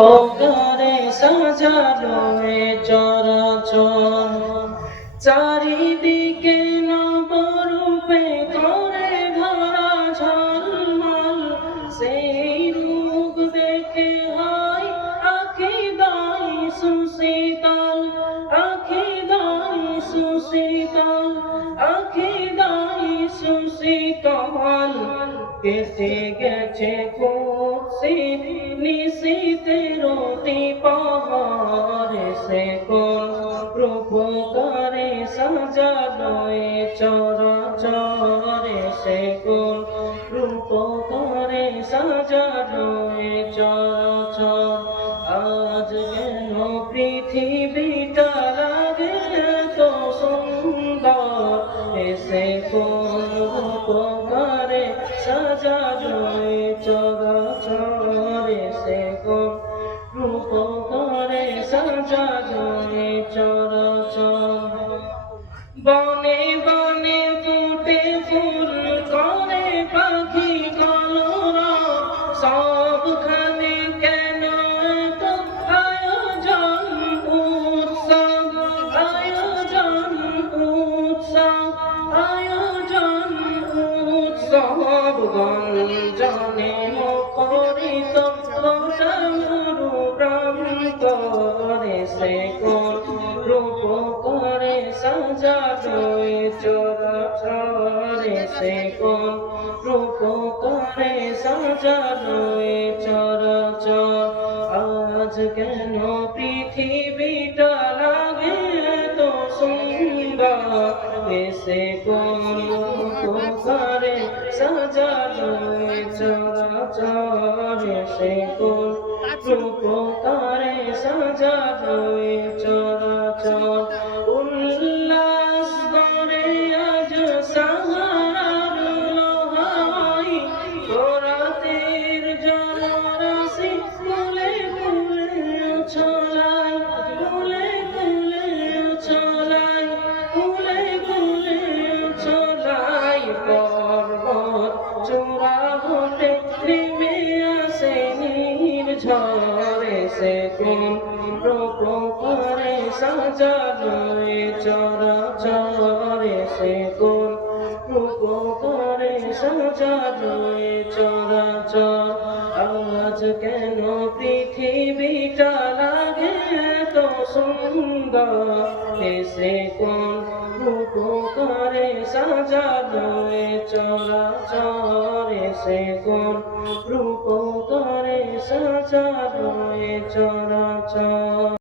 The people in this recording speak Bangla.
করে সাজালো এ চরাচর, চারিদিকে নবরূপে করে ধরা ঝলমল, সেই রূপ দেখে হয় আখি দাই সুশীতল, আখি দাই সুশীতল, আখি দাই সুশীতল। কেটে গেছে কুৎসিত নিশীথের অতি পাহাড়, সে কোন রূপ করে সাজালো এ চরাচর, সে কোন রূপ করে সাজালো এ চরাচর। আজ কেন পৃথিবীটা লাগে তো সুন্দর, সে কোন রূপ করে সাজালো এ চরাচর, সে কোন রূপ করে সাজালো এ চরাচর। বনে বনে ফুটে ফুল করে পাখি কলরব, সবখানে কেন এত আয়োজন উৎসব, আয়োজন উৎসব, আয়োজন উৎসব। গঞ্জনে মুখরিত গোটা মরু প্রান্তরে, সে কোন রূপ করে সাজালো এ চরাচর, সে কোন রূপ করে সাজালো এ চরাচর। আজ কেন পৃথিবীটা লাগে তো সুন্দর, সে কোন রূপ করে সাজালো এ চরাচর, সে কোন রূপ করে সাজালো এ চরাচর। উল্লাস করে আজ সাহারার লোহাই, গোরাতের জলরাশি ফুলে ফুলে ছড়াই, ফুলে ফুলে ছড়াই, ফুলে ফুলে ছড়াই। পর্বত চূড়া হতে নেমে আসে নির্ঝরে, সে কোন রূপ করে সাজালো এ চরাচর, সে কোন রূপ করে সাজালো এ চরাচর। আজ কেন পৃথিবীটা লাগে তো সুন্দর, সে কোন রূপ করে সাজালো এ চরাচর, সে কোন রূপ করে সাজালো এ চরাচর।